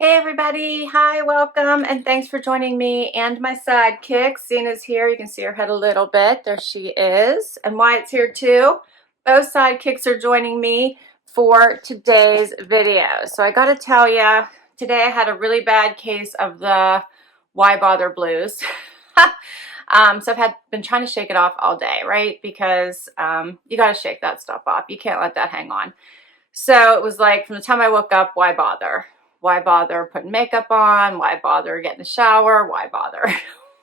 Hey everybody, hi, welcome, and thanks for joining me and my sidekick. Zena's here. You can see her head a little bit. There she is. And Wyatt's here too. Both sidekicks are joining me for today's video. So I gotta tell you, today I had a really bad case of the why bother blues. So I've been trying to shake it off all day, right? Because you gotta shake that stuff off. You can't let that hang on. So it was like from the time I woke up, why bother? Why bother putting makeup on? Why bother getting in the shower? Why bother?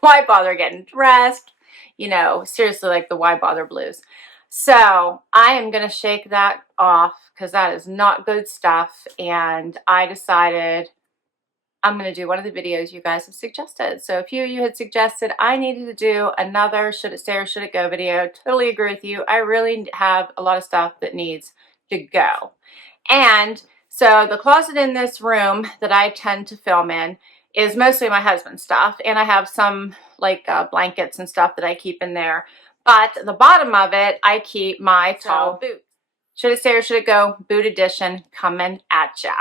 Why bother getting dressed? You know, seriously, like the why bother blues. So I am going to shake that off because that is not good stuff. And I decided I'm going to do one of the videos you guys have suggested. So a few of you had suggested I needed to do another should it stay or should it go video. Totally agree with you. I really have a lot of stuff that needs to go. And so the closet in this room that I tend to film in is mostly my husband's stuff. And I have some like blankets and stuff that I keep in there. But the bottom of it, I keep my tall boots. Should it stay or should it go? Boot edition coming at ya.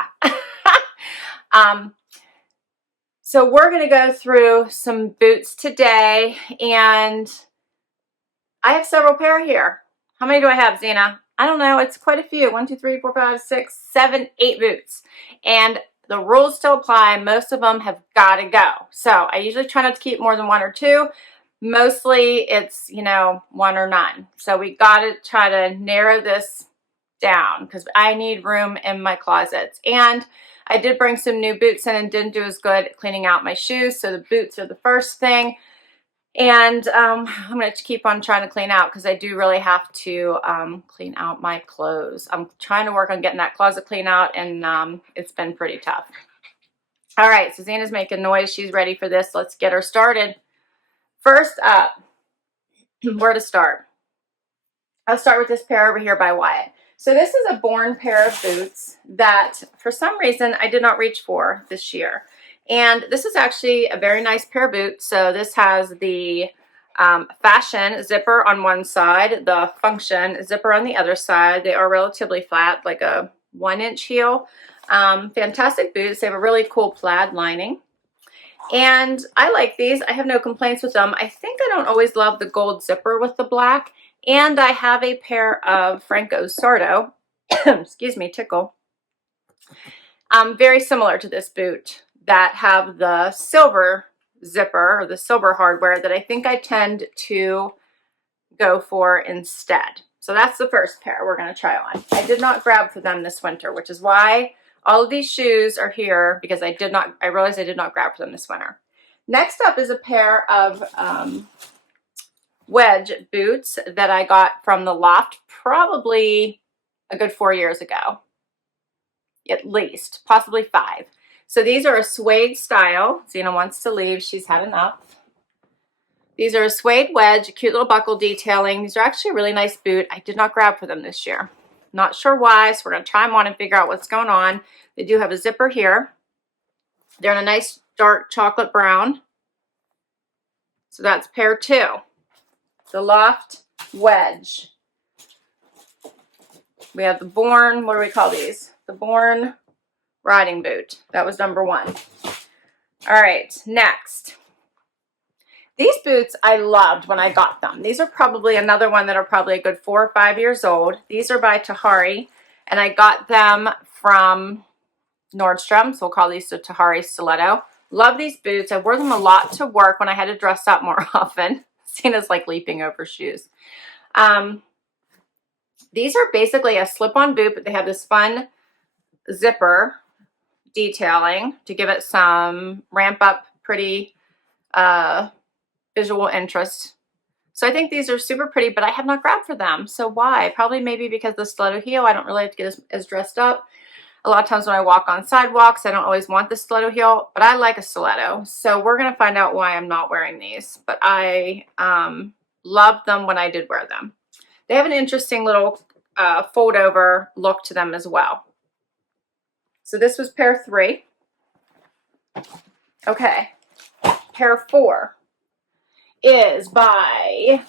So we're going to go through some boots today. And I have several pair here. How many do I have, Zena? I don't know. It's quite a few. 1, 2, 3, 4, 5, 6, 7, 8 boots. And the rules still apply. Most of them have got to go. So I usually try not to keep more than 1 or 2. Mostly it's, you know, 1 or none. So we got to try to narrow this down because I need room in my closets. And I did bring some new boots in and didn't do as good at cleaning out my shoes. So the boots are the first thing. And I'm going to keep on trying to clean out because I do really have to clean out my clothes. I'm trying to work on getting that closet clean out, and it's been pretty tough. All right, so Zena's making noise. She's ready for this. Let's get her started. First up, where to start? I'll start with this pair over here by Wyatt. So this is a Borne pair of boots that for some reason I did not reach for this year. And this is actually a very nice pair of boots. So this has the fashion zipper on one side, the function zipper on the other side. They are relatively flat, like a 1-inch heel. Fantastic boots. They have a really cool plaid lining. And I like these. I have no complaints with them. I think I don't always love the gold zipper with the black. And I have a pair of Franco Sardo, excuse me, tickle, very similar to this boot that have the silver zipper or the silver hardware that I think I tend to go for instead. So that's the first pair we're going to try on. I did not grab for them this winter, which is why all of these shoes are here because I realized I did not grab for them this winter. Next up is a pair of Wedge boots that I got from the Loft probably a good 4 years ago, at least, possibly 5. So these are a suede style. Zena wants to leave. She's had enough. These are a suede wedge, a cute little buckle detailing. These are actually a really nice boot. I did not grab for them this year. Not sure why, so we're going to try them on and figure out what's going on. They do have a zipper here. They're in a nice dark chocolate brown. So that's pair 2. The Loft Wedge. We have the Borne, what do we call these? The Borne riding boot. That was number 1. All right, next. These boots I loved when I got them. These are probably another one that are probably a good 4 or 5 years old. These are by Tahari, and I got them from Nordstrom, so we'll call these the Tahari Stiletto. Love these boots. I wore them a lot to work when I had to dress up more often. Cena's like leaping over shoes. These are basically a slip-on boot, but they have this fun zipper detailing to give it some ramp up pretty visual interest. So I think these are super pretty, but I have not grabbed for them. So why? Probably maybe because the stiletto heel, I don't really have to get as dressed up. A lot of times when I walk on sidewalks, I don't always want the stiletto heel, but I like a stiletto. So we're going to find out why I'm not wearing these. But I loved them when I did wear them. They have an interesting little fold over look to them as well. So this was pair 3. Okay. Pair 4 is by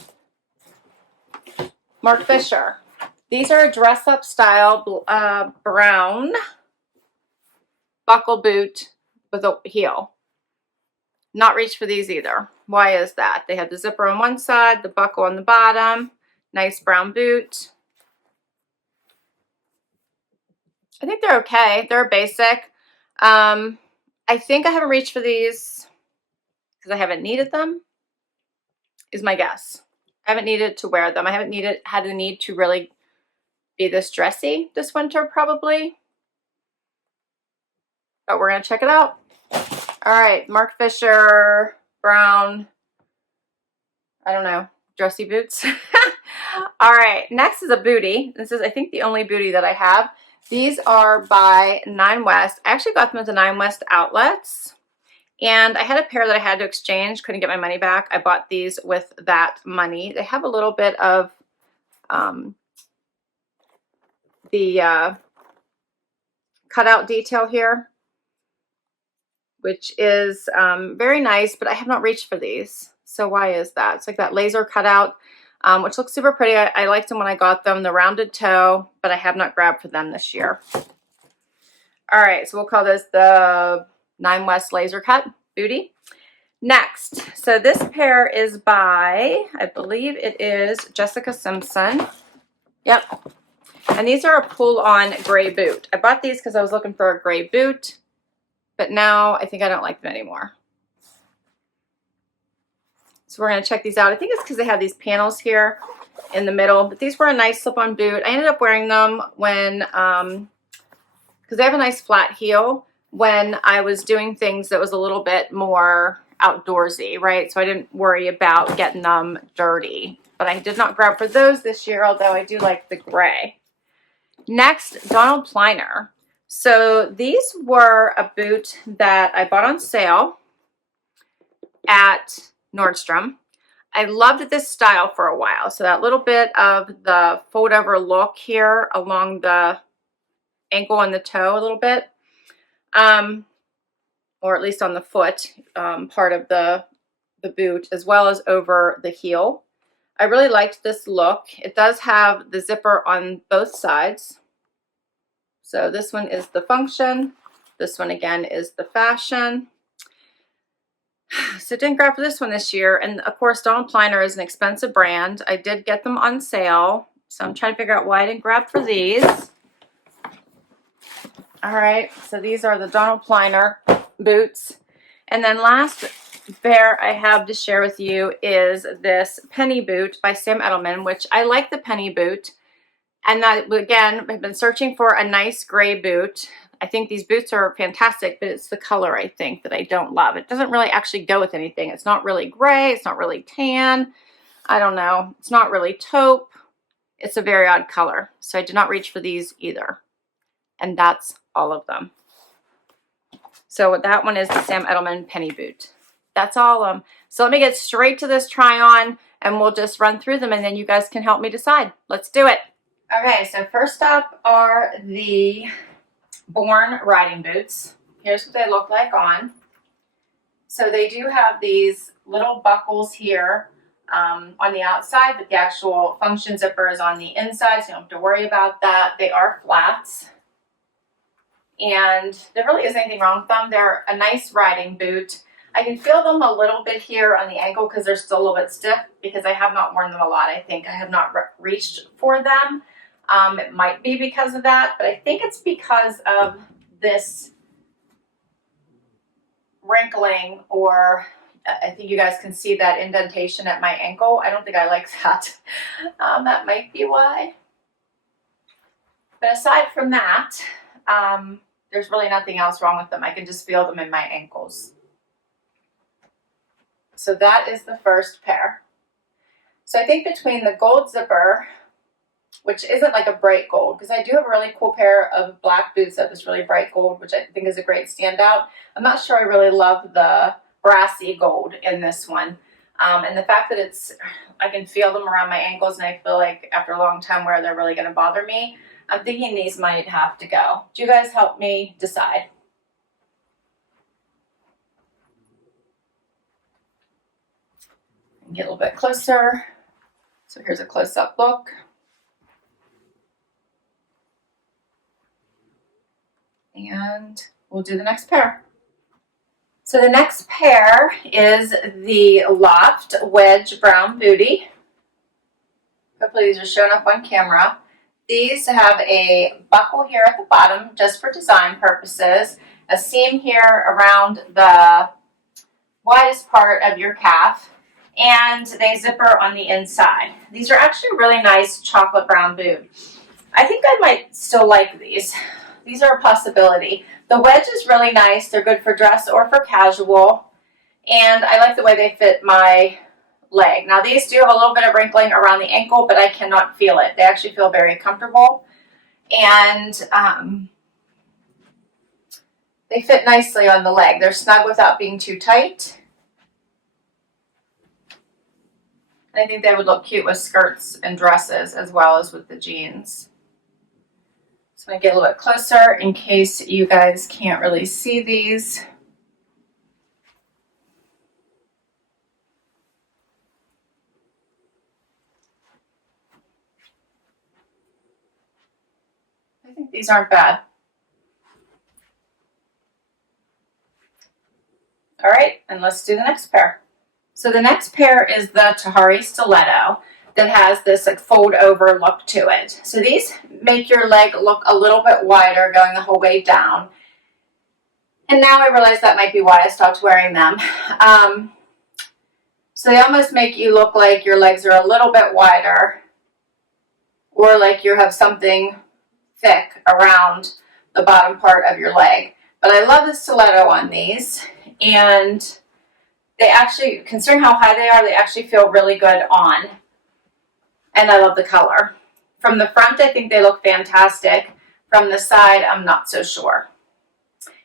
Marc Fisher. These are a dress-up style brown buckle boot with a heel. Not reach for these either. Why is that? They have the zipper on one side, the buckle on the bottom, nice brown boot. I think they're okay. They're basic. I think I haven't reached for these because I haven't needed them, is my guess. I haven't needed to wear them. I haven't had the need to really be this dressy this winter probably. But we're going to check it out. All right, Marc Fisher, brown, I don't know, dressy boots. All right, next is a bootie. This is, I think, the only bootie that I have. These are by Nine West. I actually got them at the Nine West outlets. And I had a pair that I had to exchange, couldn't get my money back. I bought these with that money. They have a little bit of the cutout detail here, which is very nice, but I have not reached for these. So why is that? It's like that laser cutout, which looks super pretty. I liked them when I got them, the rounded toe, but I have not grabbed for them this year. All right, so we'll call this the Nine West Laser Cut Bootie. Next, so this pair is by, I believe it is Jessica Simpson. Yep. And these are a pull-on gray boot. I bought these because I was looking for a gray boot, but now I think I don't like them anymore. So we're going to check these out. I think it's because they have these panels here in the middle, but these were a nice slip-on boot. I ended up wearing them when, because they have a nice flat heel, when I was doing things that was a little bit more outdoorsy, right? So I didn't worry about getting them dirty. But I did not grab for those this year, although I do like the gray. Next, Donald Pliner. So these were a boot that I bought on sale at Nordstrom. I loved this style for a while. So that little bit of the fold over look here along the ankle and the toe a little bit. Or at least on the foot part of the boot, as well as over the heel. I really liked this look. It does have the zipper on both sides. So this one is the function. This one again is the fashion. So didn't grab for this one this year. And of course, Donald Pliner is an expensive brand. I did get them on sale. So I'm trying to figure out why I didn't grab for these. All right, so these are the Donald Pliner boots. And then last pair I have to share with you is this penny boot by Sam Edelman, which I like the penny boot. And that, again, I've been searching for a nice gray boot. I think these boots are fantastic, but it's the color, I think, that I don't love. It doesn't really actually go with anything. It's not really gray. It's not really tan. I don't know. It's not really taupe. It's a very odd color. So I did not reach for these either. And that's all of them. So that one is the Sam Edelman penny boot. That's all of them. So let me get straight to this try on and we'll just run through them and then you guys can help me decide. Let's do it. Okay, so first up are the Borne riding boots. Here's what they look like on. So they do have these little buckles here on the outside, but the actual function zipper is on the inside, so you don't have to worry about that. They are flats. And there really isn't anything wrong with them. They're a nice riding boot. I can feel them a little bit here on the ankle because they're still a little bit stiff because I have not worn them a lot. I think I have not reached for them. It might be because of that, but I think it's because of this wrinkling, or I think you guys can see that indentation at my ankle. I don't think I like that. That might be why. But aside from that, there's really nothing else wrong with them. I can just feel them in my ankles. So that is the first pair. So I think between the gold zipper, which isn't like a bright gold, because I do have a really cool pair of black boots that is really bright gold, which I think is a great standout. I'm not sure I really love the brassy gold in this one. And the fact that I can feel them around my ankles and I feel like after a long time wear they're really going to bother me. I'm thinking these might have to go. Do you guys help me decide? Get a little bit closer. So here's a close-up look. And we'll do the next pair. So the next pair is the Loft Wedge Brown Bootie. Hopefully these are showing up on camera. These have a buckle here at the bottom just for design purposes, a seam here around the widest part of your calf, and they zipper on the inside. These are actually really nice chocolate brown boot. I think I might still like these. These are a possibility. The wedge is really nice. They're good for dress or for casual, and I like the way they fit my leg. Now these do have a little bit of wrinkling around the ankle, but I cannot feel it. They actually feel very comfortable, and they fit nicely on the leg. They're snug without being too tight. And I think they would look cute with skirts and dresses as well as with the jeans. So I'm going to get a little bit closer in case you guys can't really see these. I think these aren't bad. All right, and let's do the next pair. So the next pair is the Tahari Stiletto that has this like fold over look to it. So these make your leg look a little bit wider going the whole way down. And now I realize that might be why I stopped wearing them. So they almost make you look like your legs are a little bit wider, or like you have something thick around the bottom part of your leg. But I love the stiletto on these, and they actually, considering how high they are, they actually feel really good on. And I love the color. From the front, I think they look fantastic. From the side, I'm not so sure.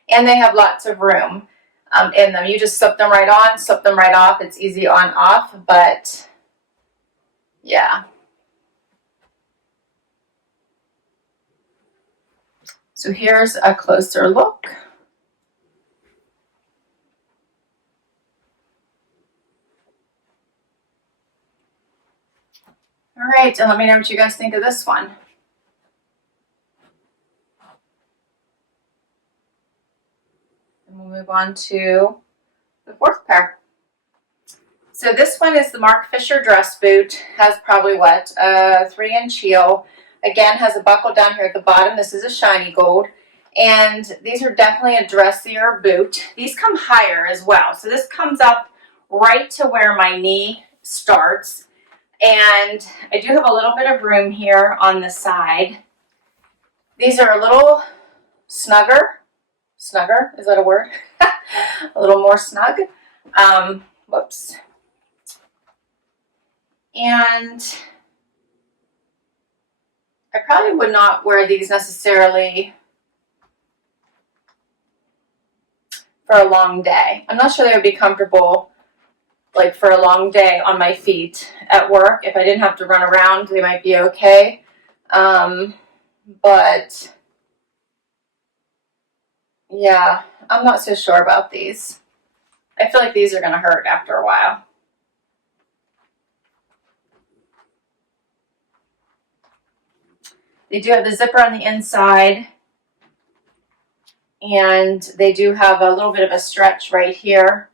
And they have lots of room in them. You just slip them right on, slip them right off. It's easy on, off, but yeah. So here's a closer look. All right, and let me know what you guys think of this one. And we'll move on to the fourth pair. So this one is the Marc Fisher dress boot. Has probably what, 3-inch heel. Again, has a buckle down here at the bottom. This is a shiny gold. And these are definitely a dressier boot. These come higher as well. So this comes up right to where my knee starts. And I do have a little bit of room here on the side. These are a little snugger. Snugger, is that a word? A little more snug. Whoops. And I probably would not wear these necessarily for a long day. I'm not sure they would be comfortable like for a long day on my feet at work. If I didn't have to run around, they might be okay. But yeah, I'm not so sure about these. I feel like these are going to hurt after a while. They do have the zipper on the inside, and they do have a little bit of a stretch right here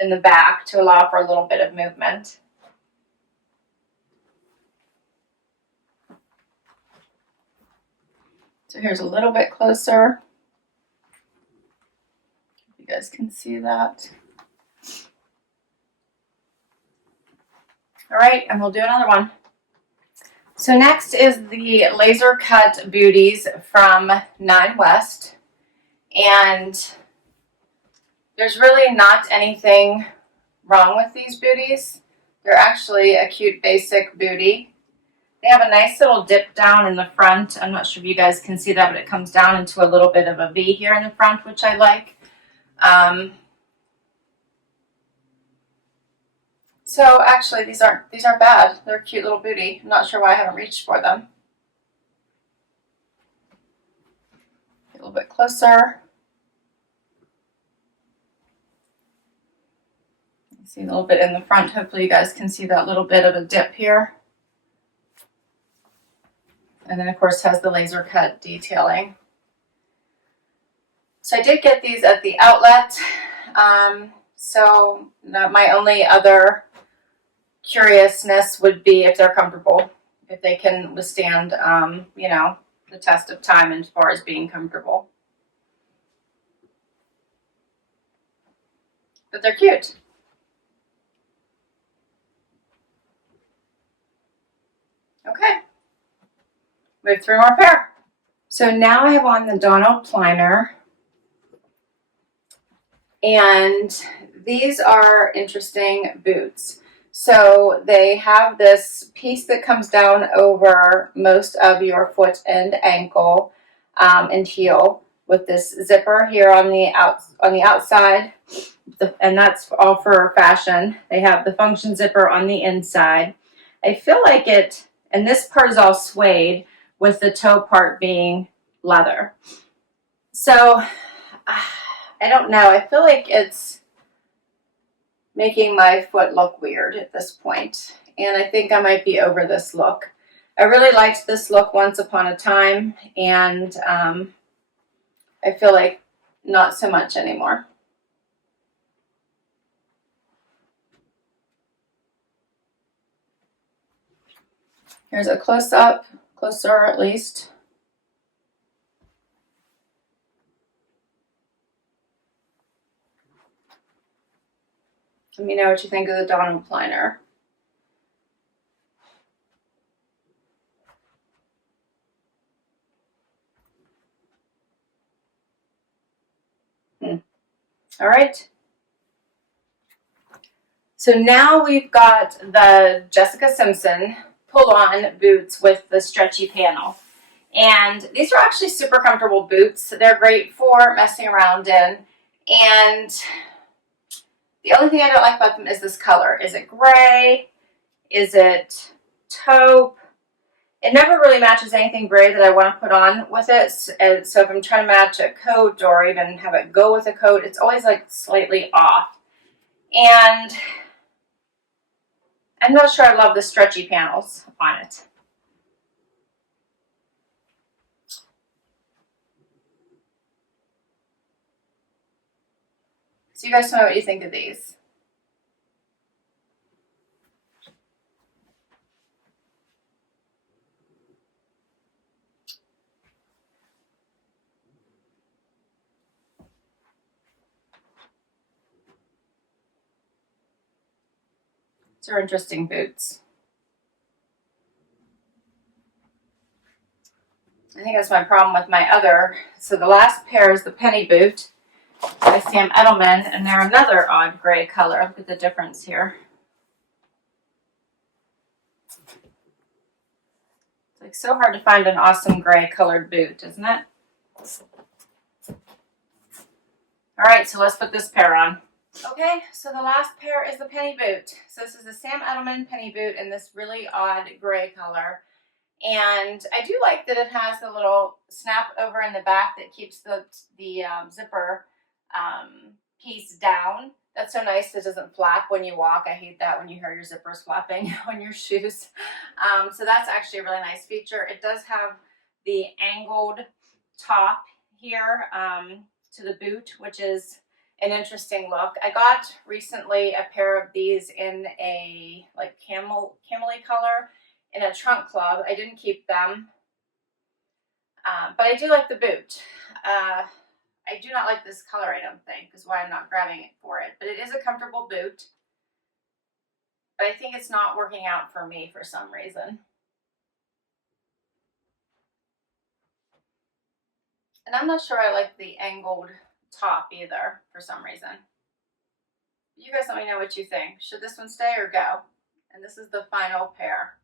in the back to allow for a little bit of movement. So here's a little bit closer. You guys can see that. All right, and we'll do another one. So next is the laser cut booties from 9 West. And there's really not anything wrong with these booties. They're actually a cute basic bootie. They have a nice little dip down in the front. I'm not sure if you guys can see that, but it comes down into a little bit of a V here in the front, which I like. So actually these aren't bad. They're a cute little bootie. I'm not sure why I haven't reached for them. Get a little bit closer. You see a little bit in the front. Hopefully you guys can see that little bit of a dip here. And then of course has the laser cut detailing. So I did get these at the outlet. So my only other curiousness would be if they're comfortable, if they can withstand, you know, the test of time as far as being comfortable. But they're cute. Okay. We have 3 more pair. So now I have on the Donald Pliner. And these are interesting boots. So they have this piece that comes down over most of your foot and ankle and heel, with this zipper here on the outside, and that's all for fashion. They have the function zipper on the inside. I feel like it, and this part is all suede, with the toe part being leather. So I don't know. I feel like it's making my foot look weird at this point, and I think I might be over this look. I really liked this look once upon a time, and I feel like not so much anymore. Here's a close-up, closer at least. Let me know what you think of the Donald Pliner. All right. So now we've got the Jessica Simpson pull-on boots with the stretchy panel. And these are actually super comfortable boots. They're great for messing around in. And the only thing I don't like about them is this color. Is it gray? Is it taupe? It never really matches anything gray that I want to put on with it. And so if I'm trying to match a coat or even have it go with a coat, it's always like slightly off. And I'm not sure I love the stretchy panels on it. So you guys tell me what you think of these. These are interesting boots. I think that's my problem with my other. So the last pair is the penny boot by Sam Edelman, and they're another odd gray color. Look at the difference here. It's like so hard to find an awesome gray colored boot, isn't it? All right, so let's put this pair on. Okay, so the last pair is the penny boot. So this is the Sam Edelman penny boot in this really odd gray color. And I do like that it has the little snap over in the back that keeps the zipper piece down. That's so nice. It doesn't flap when you walk. I hate that when you hear your zippers flapping on your shoes. So that's actually a really nice feature. It does have the angled top here to the boot, which is an interesting look. I got recently a pair of these in a like camel-y color in a trunk club. I didn't keep them, but I do like the boot. I do not like this color, I don't think, is why I'm not grabbing it for it. But it is a comfortable boot. But I think it's not working out for me for some reason. And I'm not sure I like the angled top either for some reason. You guys let me know what you think. Should this one stay or go? And this is the final pair.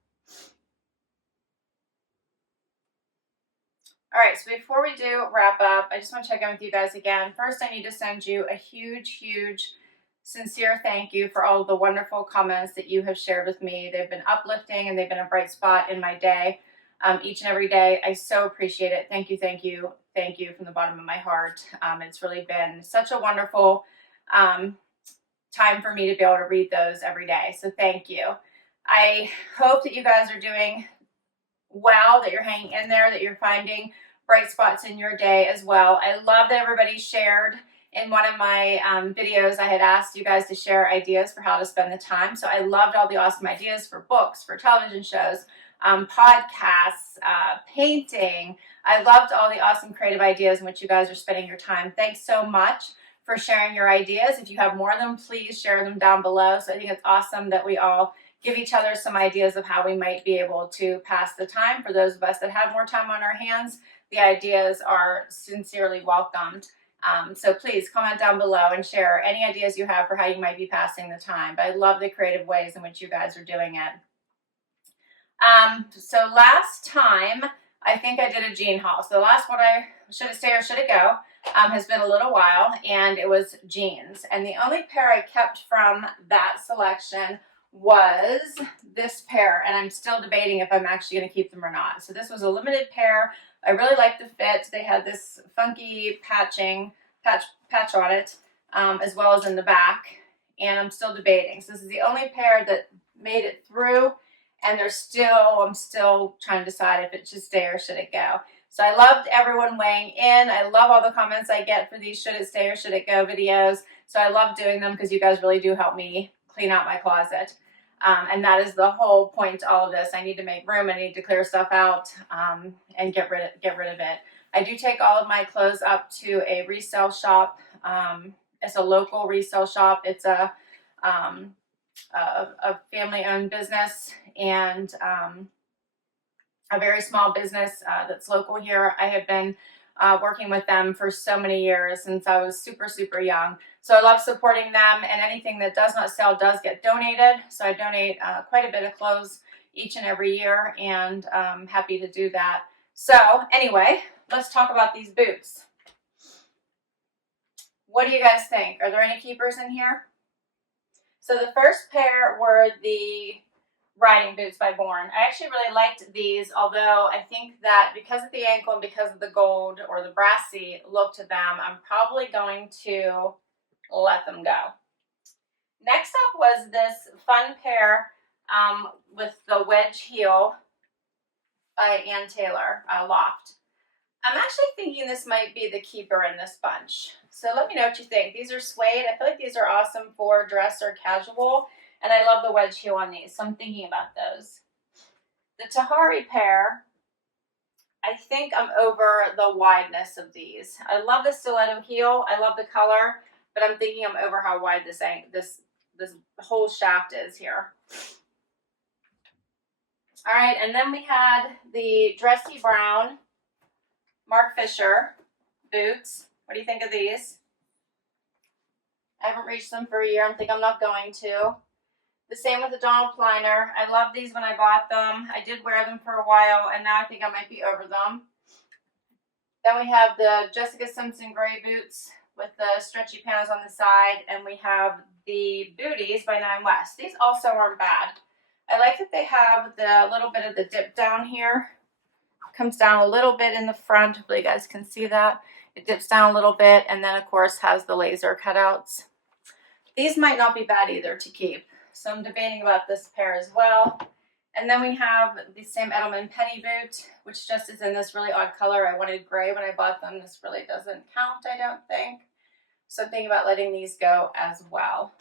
All right, so before we do wrap up, I just want to check in with you guys again. First, I need to send you a huge, huge, sincere thank you for all of the wonderful comments that you have shared with me. They've been uplifting and they've been a bright spot in my day, each and every day. I so appreciate it. Thank you, thank you, thank you from the bottom of my heart. It's really been such a wonderful time for me to be able to read those every day. So thank you. I hope that you guys are doing well, that you're hanging in there, that you're finding bright spots in your day as well. I love that everybody shared. In one of my videos, I had asked you guys to share ideas for how to spend the time. So I loved all the awesome ideas for books, for television shows, podcasts, painting. I loved all the awesome creative ideas in which you guys are spending your time. Thanks so much for sharing your ideas. If you have more of them, please share them down below. So I think it's awesome that we all give each other some ideas of how we might be able to pass the time. For those of us that have more time on our hands, the ideas are sincerely welcomed. So please comment down below and share any ideas you have for how you might be passing the time. But I love the creative ways in which you guys are doing it. So last time, I think I did a jean haul. So the last one, I should it stay or should it go, has been a little while, and it was jeans. And the only pair I kept from that selection was this pair, and I'm still debating if I'm actually going to keep them or not. So this was a limited pair. I really liked the fit. They had this funky patch on it, as well as in the back, and I'm still debating. So this is the only pair that made it through, and I'm still trying to decide if it should stay or should it go. So I loved everyone weighing in. I love all the comments I get for these should it stay or should it go videos. So I love doing them because you guys really do help me clean out my closet. And that is the whole point to all of this. I need to make room. I need to clear stuff out and get rid of it. I do take all of my clothes up to a resale shop. It's a local resale shop. It's a family-owned business and a very small business that's local here. I have been working with them for so many years since I was super, super young. So I love supporting them, and anything that does not sell does get donated. So I donate quite a bit of clothes each and every year, and I'm happy to do that. So anyway, let's talk about these boots. What do you guys think? Are there any keepers in here? So the first pair were the riding boots by Borne. I actually really liked these, although I think that because of the ankle and because of the gold or the brassy look to them, I'm probably going to let them go. Next up was this fun pair with the wedge heel by Ann Taylor, Loft. I'm actually thinking this might be the keeper in this bunch. So let me know what you think. These are suede. I feel like these are awesome for dress or casual. And I love the wedge heel on these, so I'm thinking about those. The Tahari pair, I think I'm over the wideness of these. I love the stiletto heel. I love the color, but I'm thinking I'm over how wide this whole shaft is here. All right, and then we had the dressy brown Marc Fisher boots. What do you think of these? I haven't reached them for a year. I think I'm not going to. The same with the Pliner. I loved these when I bought them. I did wear them for a while, and now I think I might be over them. Then we have the Jessica Simpson gray boots with the stretchy panels on the side, and we have the Booties by 9 West. These also aren't bad. I like that they have the little bit of the dip down here. Comes down a little bit in the front. Hopefully you guys can see that. It dips down a little bit, and then of course has the laser cutouts. These might not be bad either to keep. So I'm debating about this pair as well. And then we have the same Edelman penny boot, which just is in this really odd color. I wanted gray when I bought them. This really doesn't count, I don't think. So I'm thinking about letting these go as well.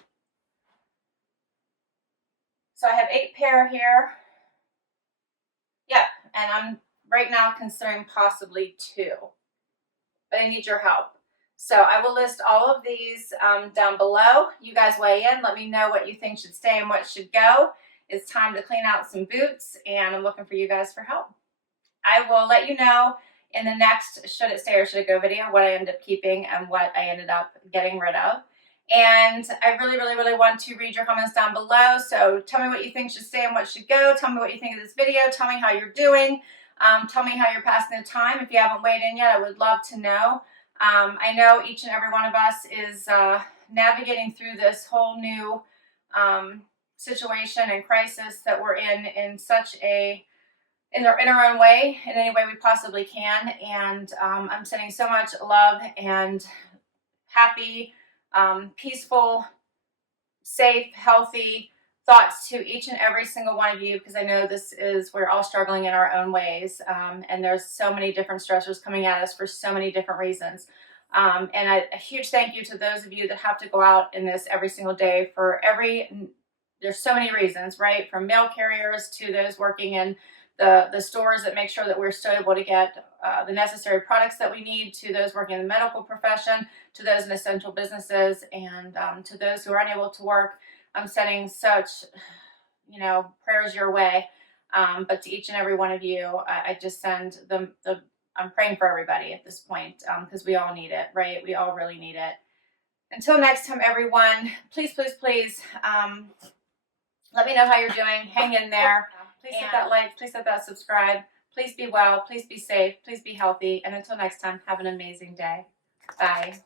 So I have 8 pair here. Yep, and I'm right now considering possibly 2. But I need your help. So I will list all of these down below. You guys weigh in. Let me know what you think should stay and what should go. It's time to clean out some boots, and I'm looking for you guys for help. I will let you know in the next should it stay or should it go video what I ended up keeping and what I ended up getting rid of. And I really, really, really want to read your comments down below. So tell me what you think should stay and what should go. Tell me what you think of this video. Tell me how you're doing. Tell me how you're passing the time. If you haven't weighed in yet, I would love to know. I know each and every one of us is navigating through this whole new situation and crisis that we're in such in our own way, in any way we possibly can. And I'm sending so much love and happy, peaceful, safe, healthy thoughts to each and every single one of you, because I know this is, we're all struggling in our own ways, and there's so many different stressors coming at us for so many different reasons. And a huge thank you to those of you that have to go out in this every single day for there's so many reasons, right? From mail carriers to those working in the stores that make sure that we're still able to get the necessary products that we need, to those working in the medical profession, to those in essential businesses, and to those who are unable to work. I'm sending such, prayers your way. But to each and every one of you, I just send I'm praying for everybody at this point, because we all need it, right? We all really need it. Until next time, everyone, please, please, please, let me know how you're doing. Hang in there. Please hit that like. Please hit that subscribe. Please be well. Please be safe. Please be healthy. And until next time, have an amazing day. Bye.